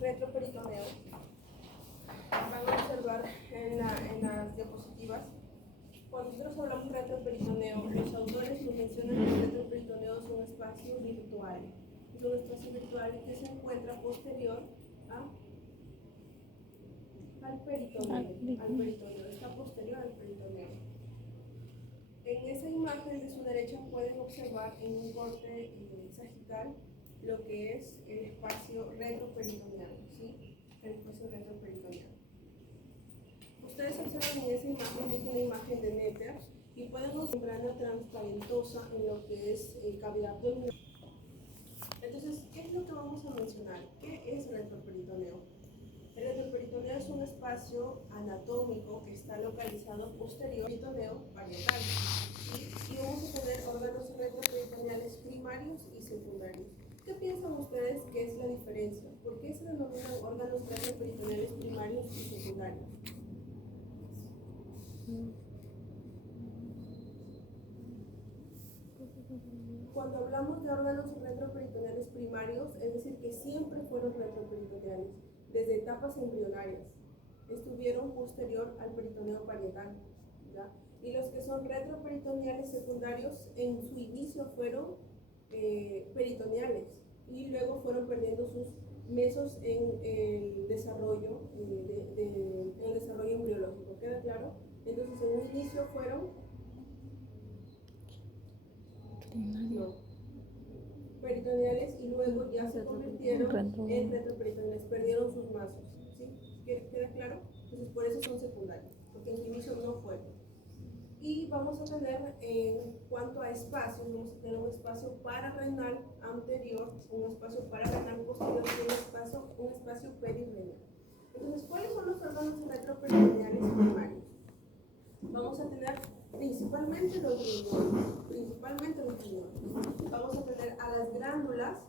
retroperitoneo. Van a observar en las diapositivas. Cuando nosotros hablamos de retroperitoneo, los autores nos mencionan que el retroperitoneo es un espacio virtual. Es un espacio virtual que se encuentra posterior al peritoneo. Está posterior al peritoneo. En esa imagen de su derecha pueden observar en un corte sagital lo que es el espacio retroperitoneal, ¿sí? El espacio retroperitoneal. Ustedes observan en esa imagen, es una imagen de néter, y pueden observar una transparentosa en lo que es cavidad abdominal. Entonces, ¿qué es lo que vamos a mencionar? ¿Qué es retroperitoneo? El retroperitoneo es un espacio anatómico que está localizado posterior al peritoneo parietal. Y vamos a tener órganos retroperitoneales primarios y secundarios. ¿Qué piensan ustedes que es la diferencia? ¿Por qué se denominan órganos retroperitoneales primarios y secundarios? Cuando hablamos de órganos retroperitoneales primarios, es decir, que siempre fueron retroperitoneales, desde etapas embrionarias, estuvieron posterior al peritoneo parietal, ¿ya? Y los que son retroperitoneales secundarios, en su inicio fueron peritoneales y luego fueron perdiendo sus mesos en el desarrollo, el desarrollo embriológico. ¿Queda claro? Entonces, en un inicio fueron peritoneales y luego ya se convirtieron en retroperitoneales, perdieron sus mazos. ¿Sí? ¿Queda claro? Entonces, por eso son secundarios, porque en su inicio no fueron. Y vamos a tener, en cuanto a espacios, vamos a tener un espacio pararrenal anterior, un espacio pararrenal posterior y un espacio perirrenal. Entonces, ¿cuáles son los órganos retroperitoneales primarios? Vamos a tener principalmente los riñones. Vamos a tener a las glándulas.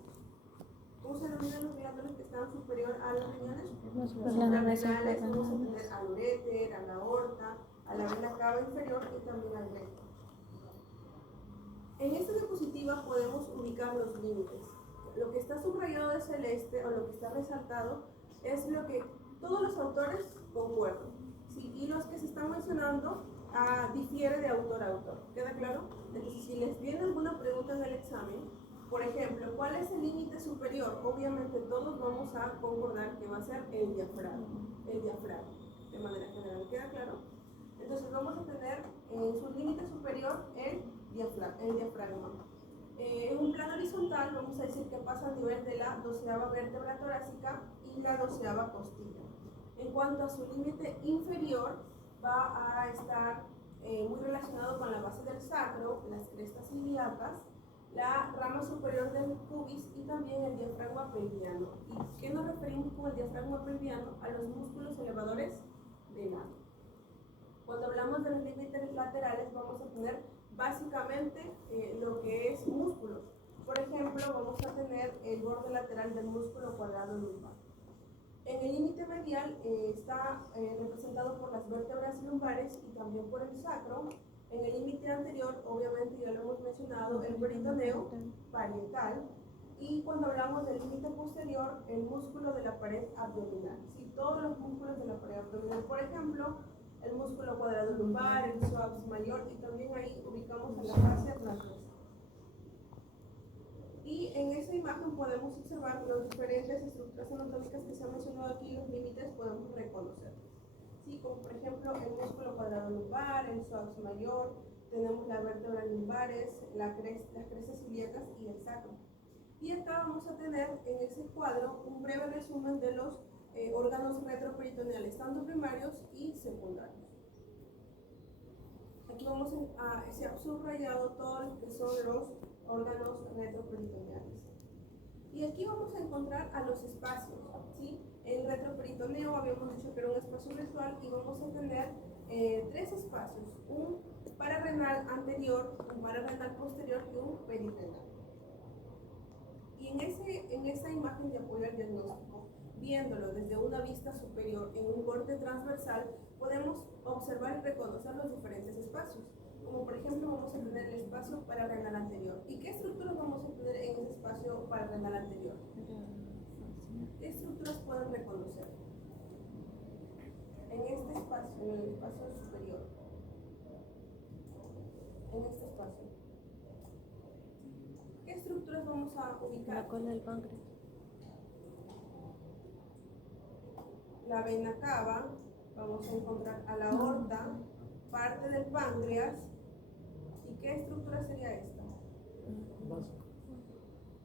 ¿Cómo se denominan las glándulas que están superior a los riñones? Suprarrenales. Vamos a tener al uréter, a la aorta, a la vena cava inferior y también al recto. En esta diapositiva podemos ubicar los límites. Lo que está subrayado de celeste o lo que está resaltado es lo que todos los autores concuerdan, ¿sí? Y los que se están mencionando difiere de autor a autor. ¿Queda claro? Entonces, si les viene alguna pregunta en el examen, por ejemplo, ¿cuál es el límite superior? Obviamente todos vamos a concordar que va a ser el diafragma, de manera general. ¿Queda claro? Entonces vamos a tener en su límite superior el diafragma. En un plano horizontal vamos a decir que pasa a nivel de la 12ª vértebra torácica y la 12ª costilla. En cuanto a su límite inferior, va a estar muy relacionado con la base del sacro, las crestas ilíacas, la rama superior del pubis y también el diafragma pelviano. ¿Y qué nos referimos con el diafragma pelviano? A los músculos elevadores del ano. Cuando hablamos de los límites laterales vamos a tener básicamente lo que es músculos. Por ejemplo, vamos a tener el borde lateral del músculo cuadrado lumbar. En el límite medial está representado por las vértebras lumbares y también por el sacro. En el límite anterior, obviamente ya lo hemos mencionado, el peritoneo parietal. Y cuando hablamos del límite posterior, el músculo de la pared abdominal. ¿Sí? Todos los músculos de la pared abdominal, por ejemplo, el músculo cuadrado lumbar, el psoas mayor, y también ahí ubicamos a la fascia transversal. Y en esa imagen podemos observar las diferentes estructuras anatómicas que se han mencionado aquí, los límites podemos reconocerlos. Sí, como por ejemplo el músculo cuadrado lumbar, el psoas mayor, tenemos las vértebras lumbares, las crestas ilíacas y el sacro. Y acá vamos a tener en ese cuadro un breve resumen de los órganos retroperitoneales, tanto primarios y secundarios. Aquí se ha subrayado todo lo que son los órganos retroperitoneales. Y aquí vamos a encontrar a los espacios, ¿sí? El retroperitoneo habíamos dicho que era un espacio virtual y vamos a tener 3 espacios, un pararrenal anterior, un pararrenal posterior y un perirrenal. Y en esa imagen de apoyo al diagnóstico, viéndolo desde una vista superior en un corte transversal, podemos observar y reconocer los diferentes espacios. Como por ejemplo vamos a tener el espacio pararrenal anterior. ¿Y qué estructuras vamos a tener en ese espacio pararrenal anterior? ¿Qué estructuras pueden reconocer? En este espacio, en el espacio superior. En este espacio. ¿Qué estructuras vamos a ubicar? La cola del páncreas. La vena cava, vamos a encontrar a la aorta, parte del páncreas. ¿Y qué estructura sería esta?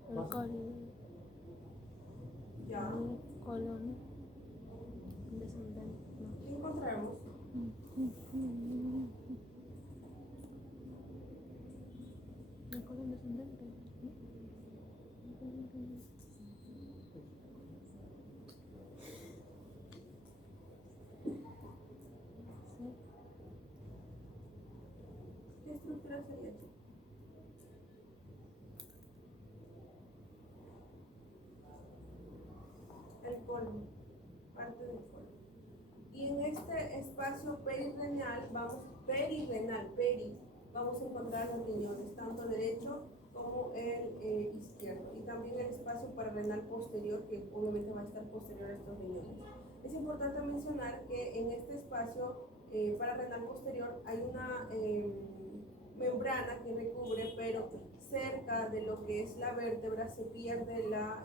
El colon. Ya. El colon descendente. ¿Qué encontramos? El colon descendente. ¿Qué estructura sería esta? El colon, parte del colon. Y en este espacio perirrenal, vamos a encontrar los riñones, tanto derecho como el izquierdo. Y también el espacio pararrenal posterior, que obviamente va a estar posterior a estos riñones. Es importante mencionar que en este espacio pararrenal posterior hay una membrana que recubre, pero cerca de lo que es la vértebra se pierde la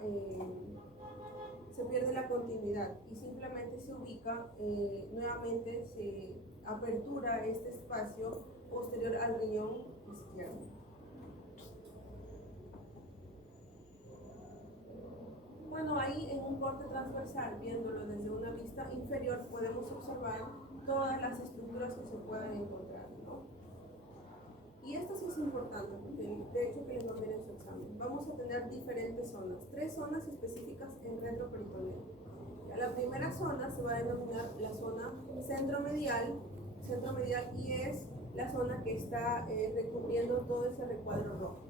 continuidad y simplemente se ubica, nuevamente se apertura este espacio posterior al riñón izquierdo. Bueno, ahí en un corte transversal, viéndolo desde una vista inferior, podemos observar todas las estructuras que se pueden encontrar, ¿no? Y esto sí es importante, porque de hecho que les va a ver en su examen. Vamos a tener diferentes zonas, 3 zonas específicas en retroperitoneo. La primera zona se va a denominar la zona centromedial, y es la zona que está recubriendo todo ese recuadro rojo.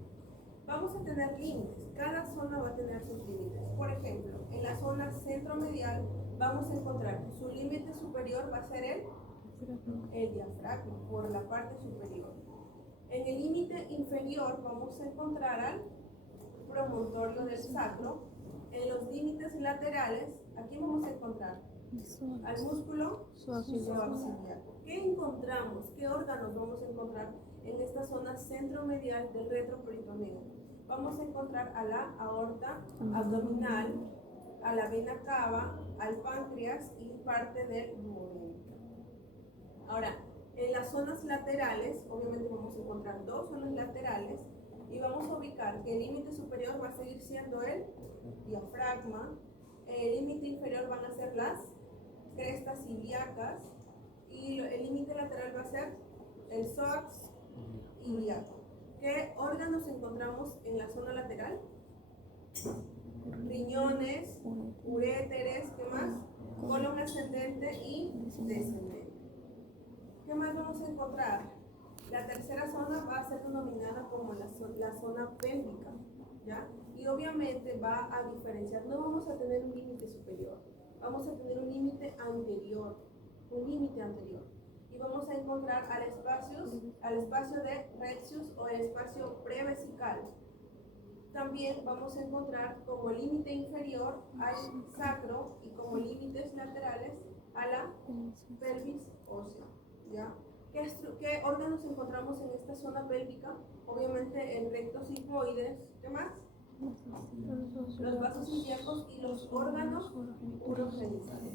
Vamos a tener límites, cada zona va a tener sus límites. Por ejemplo, en la zona centromedial vamos a encontrar su límite superior va a ser el diafragma, por la parte superior. En el límite inferior vamos a encontrar al promontorio del sacro. En los límites laterales, aquí vamos a encontrar al músculo subaxiliaco. ¿Qué encontramos? ¿Qué órganos vamos a encontrar en esta zona centromedial del retroperitoneo? Vamos a encontrar a la aorta abdominal, a la vena cava, al páncreas y parte del duodeno. Ahora, en las zonas laterales, obviamente vamos a encontrar 2 zonas laterales y vamos a ubicar que el límite superior va a seguir siendo el diafragma, el límite inferior van a ser las crestas ilíacas y el límite lateral va a ser el psoas ilíaco. ¿Qué órganos encontramos en la zona lateral? Riñones, uréteres, ¿qué más? Colon ascendente y descendente. ¿Qué más vamos a encontrar? La tercera zona va a ser denominada como la zona pélvica, ¿ya? Y obviamente va a diferenciar, no vamos a tener un límite superior, vamos a tener un límite anterior, y vamos a encontrar al espacio de rectus o el espacio prevesical. También vamos a encontrar como límite inferior al sacro y como límites laterales a la pelvis ósea, ¿ya? ¿Qué órganos encontramos en esta zona pélvica? Obviamente el recto sigmoides, ¿qué más? Los vasos ilíacos y los órganos urogenitales.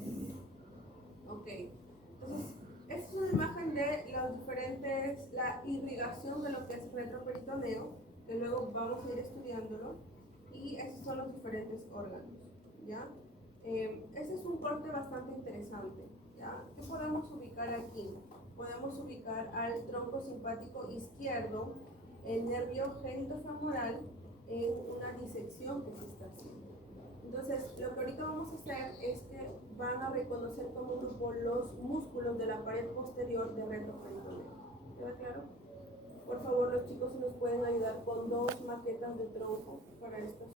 Ok, entonces esta es una imagen de la irrigación de lo que es retroperitoneo, que luego vamos a ir estudiándolo, y esos son los diferentes órganos, ¿ya? Este es un corte bastante interesante, ¿ya? ¿Qué podemos ubicar aquí? Podemos ubicar al tronco simpático izquierdo, el nervio genitofemoral, en una disección que se está haciendo. Entonces, lo que ahorita vamos a hacer es que van a reconocer como grupo los músculos de la pared posterior de retroperitoneo. ¿Queda claro? Por favor, los chicos, si nos pueden ayudar con 2 maquetas de tronco para esto.